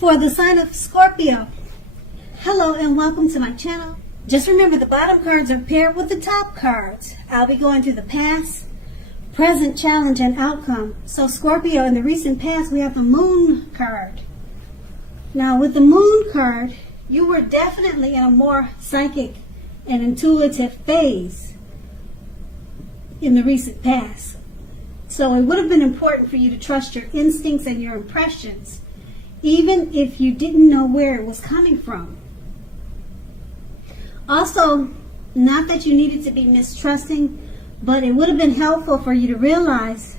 For the sign of Scorpio, hello and welcome to my channel. Just remember the bottom cards are paired with the top cards. I'll be going through the past, present, challenge, and outcome. So Scorpio, in the recent past, we have the moon card. Now with the moon card, you were definitely in a more psychic and intuitive phase in the recent past. So it would have been important for you to trust your instincts and your impressions, even if you didn't know where it was coming from. Also, not that you needed to be mistrusting, but it would have been helpful for you to realize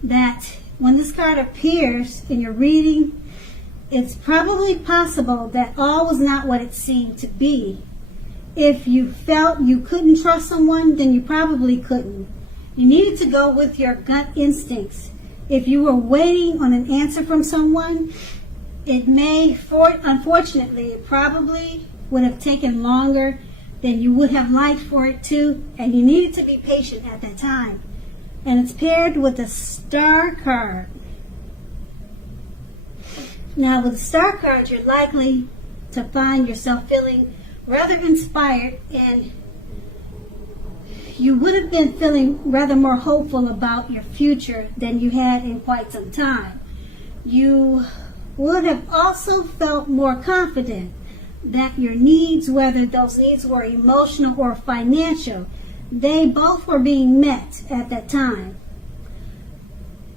that when this card appears in your reading, it's probably possible that all was not what it seemed to be. If you felt you couldn't trust someone, then you probably couldn't. You needed to go with your gut instincts. If you were waiting on an answer from someone, unfortunately, it probably would have taken longer than you would have liked for it to, and you needed to be patient at that time. And it's paired with the Star card. Now, with the Star card, you're likely to find yourself feeling rather inspired, and you would have been feeling rather more hopeful about your future than you had in quite some time. You would have also felt more confident that your needs, whether those needs were emotional or financial, they both were being met at that time.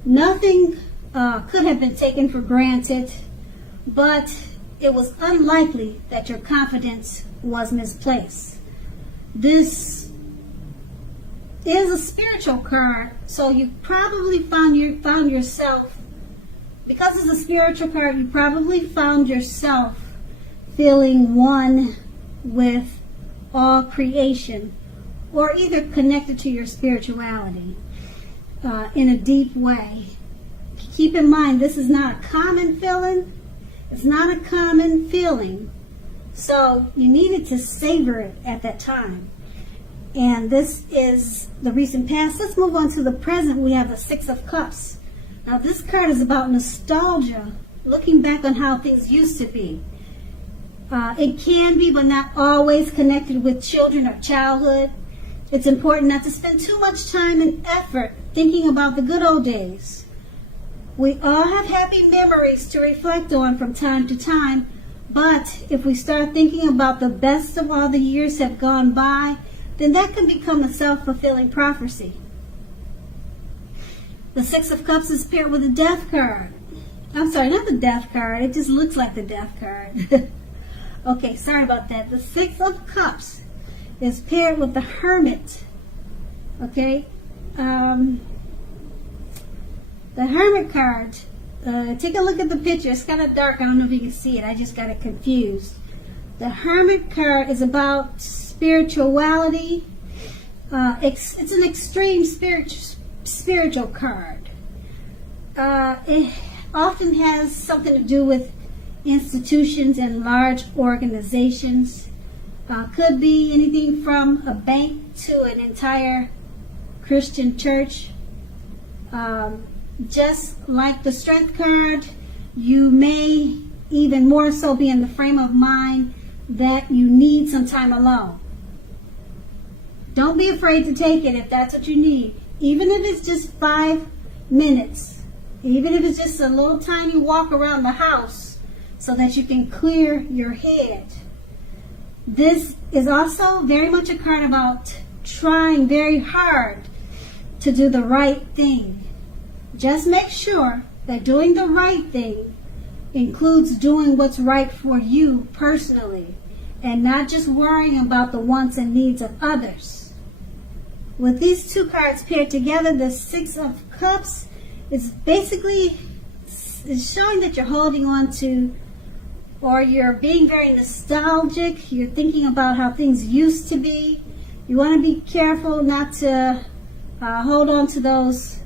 Nothing could have been taken for granted, but it was unlikely that your confidence was misplaced. This is a spiritual card, so you probably found yourself, because it's a spiritual card, you probably found yourself feeling one with all creation, or either connected to your spirituality in a deep way. Keep in mind, this is not a common feeling. It's not a common feeling, so you needed to savor it at that time. And this is the recent past. Let's move on to the present. We have the Six of Cups. Now this card is about nostalgia, looking back on how things used to be. It can be, but not always, connected with children or childhood. It's important not to spend too much time and effort thinking about the good old days. We all have happy memories to reflect on from time to time, but if we start thinking about the best of all the years have gone by, then that can become a self-fulfilling prophecy. The Six of Cups is paired with the Death card. I'm sorry, not the Death card. It just looks like the Death card. Okay, sorry about that. The Six of Cups is paired with the Hermit. Okay? The Hermit card, take a look at the picture. It's kind of dark. I don't know if you can see it. I just got it confused. The Hermit card is about spirituality. It's an extreme spiritual card. It often has something to do with institutions and large organizations. Could be anything from a bank to an entire Christian church. Just like the Strength card, you may even more so be in the frame of mind that you need some time alone. Don't be afraid to take it if that's what you need. Even if it's just 5 minutes. Even if it's just a little tiny walk around the house so that you can clear your head. This is also very much a card about trying very hard to do the right thing. Just make sure that doing the right thing includes doing what's right for you personally, and not just worrying about the wants and needs of others. With these two cards paired together, the Six of Cups is basically showing that you're holding on to, or you're being very nostalgic. You're thinking about how things used to be. You want to be careful not to hold on to those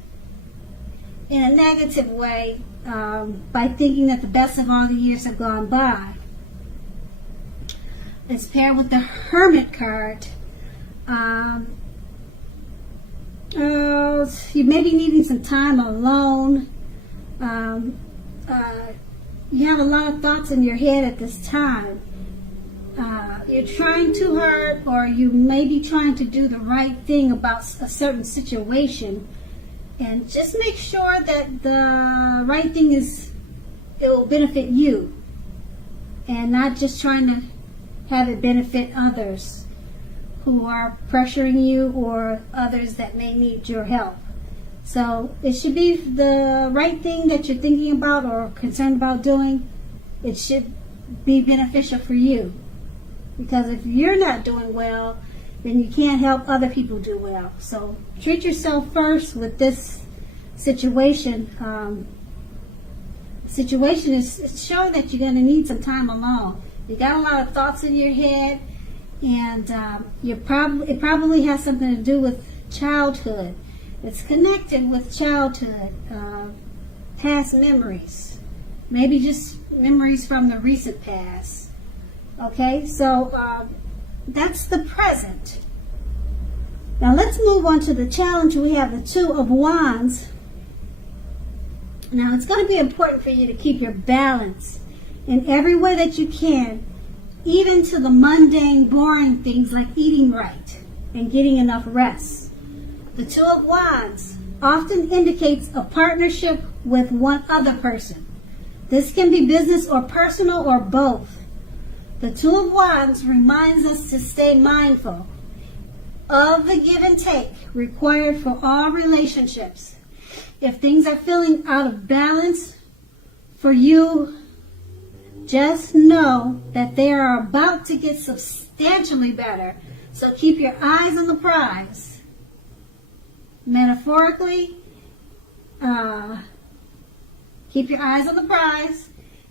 in a negative way by thinking that the best of all the years have gone by. It's paired with the Hermit card. You may be needing some time alone. you have a lot of thoughts in your head at this time. You're trying too hard, or you may be trying to do the right thing about a certain situation. And just make sure that the right thing it will benefit you, and not just trying to have it benefit others who are pressuring you or others that may need your help. So it should be the right thing that you're thinking about or concerned about doing. It should be beneficial for you. Because if you're not doing well, then you can't help other people do well. So treat yourself first with this situation. Situation is showing that you're going to need some time alone. You got a lot of thoughts in your head, and it probably has something to do with childhood. It's connected with childhood, past memories, maybe just memories from the recent past. Okay, so that's the present. Now let's move on to the challenge. We have the Two of Wands. Now it's going to be important for you to keep your balance in every way that you can, even to the mundane, boring things like eating right and getting enough rest. The Two of Wands often indicates a partnership with one other person. This can be business or personal or both. The Two of Wands reminds us to stay mindful of the give and take required for all relationships. If things are feeling out of balance for you, just know that they are about to get substantially better. So keep your eyes on the prize. Metaphorically, keep your eyes on the prize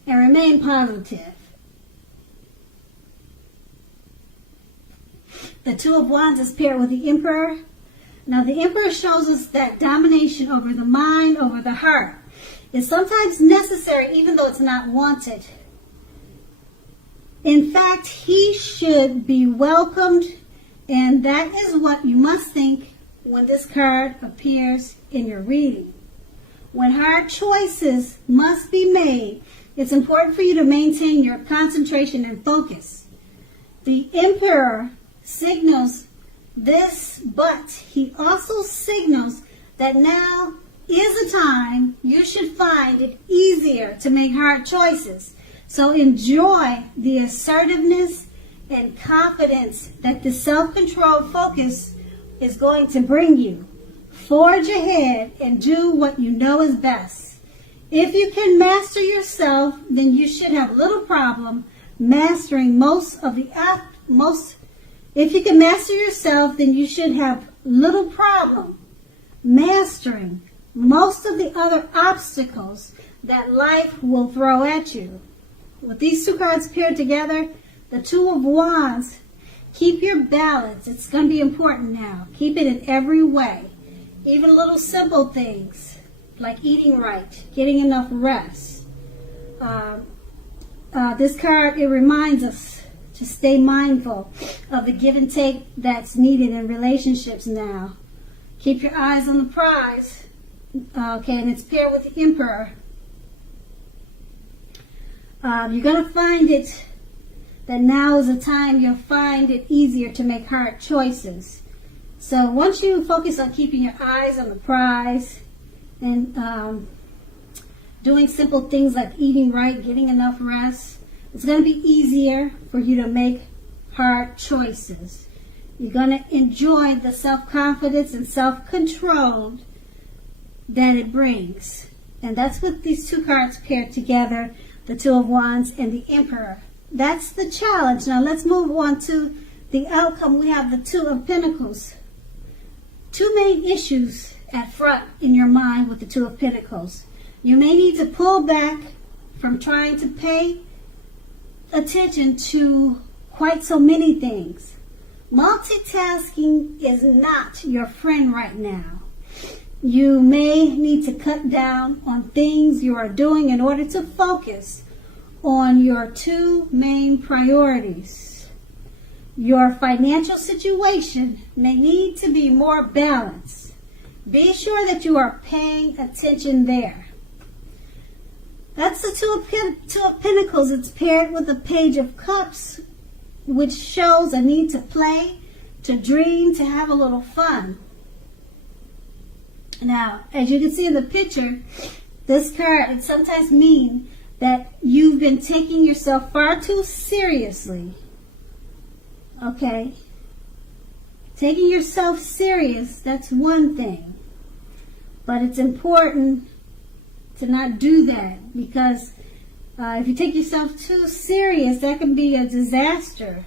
and remain positive. The Two of Wands is paired with the Emperor. Now the Emperor shows us that domination over the mind, over the heart, is sometimes necessary even though it's not wanted. In fact, he should be welcomed, and that is what you must think when this card appears in your reading. When hard choices must be made, it's important for you to maintain your concentration and focus. The Emperor signals this, but he also signals that now is a time you should find it easier to make hard choices. So enjoy the assertiveness and confidence that the self-controlled focus is going to bring you. Forge ahead and do what you know is best. If you can master yourself, then you should have little problem mastering If you can master yourself, then you should have little problem mastering most of the other obstacles that life will throw at you. With these two cards paired together, the Two of Wands, keep your balance. It's going to be important now. Keep it in every way. Even little simple things like eating right, getting enough rest. This card, it reminds us to stay mindful of the give and take that's needed in relationships now. Keep your eyes on the prize. Okay, and it's paired with the Emperor. You're going to find it that now is a time you'll find it easier to make hard choices. So once you focus on keeping your eyes on the prize and doing simple things like eating right, getting enough rest, it's going to be easier for you to make hard choices. You're going to enjoy the self-confidence and self-control that it brings. And that's what these two cards paired together, the Two of Wands and the Emperor. That's the challenge. Now let's move on to the outcome. We have the Two of Pentacles. Two main issues at front in your mind with the Two of Pentacles. You may need to pull back from trying to pay attention to quite so many things. Multitasking is not your friend right now. You may need to cut down on things you are doing in order to focus on your two main priorities. Your financial situation may need to be more balanced. Be sure that you are paying attention there. That's the Two of Pentacles. It's paired with the Page of Cups, which shows a need to play, to dream, to have a little fun. Now, as you can see in the picture, this card, it sometimes means that you've been taking yourself far too seriously. Okay? Taking yourself serious, that's one thing. But it's important to not do that, because if you take yourself too serious, that can be a disaster.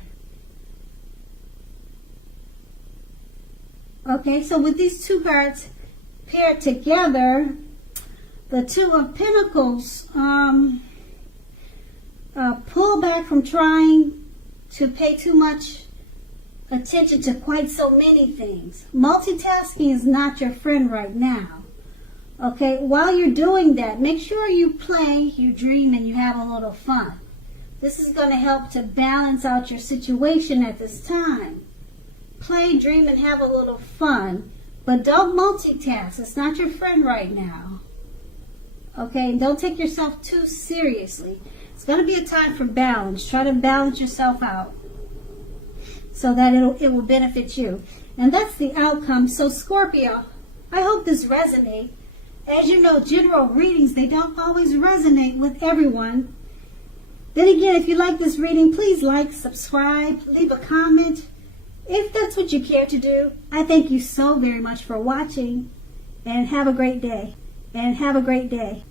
Okay, so with these two cards paired together, the Two of Pentacles, pull back from trying to pay too much attention to quite so many things. Multitasking is not your friend right now. Okay, while you're doing that, make sure you play, you dream, and you have a little fun. This is going to help to balance out your situation at this time. Play, dream, and have a little fun, but don't multitask. It's not your friend right now. Okay, don't take yourself too seriously. It's going to be a time for balance. Try to balance yourself out so that it will benefit you. And that's the outcome. So Scorpio, I hope this resonates. As you know, general readings, they don't always resonate with everyone. Then again, if you like this reading, please like, subscribe, leave a comment. If that's what you care to do, I thank you so very much for watching, and have a great day.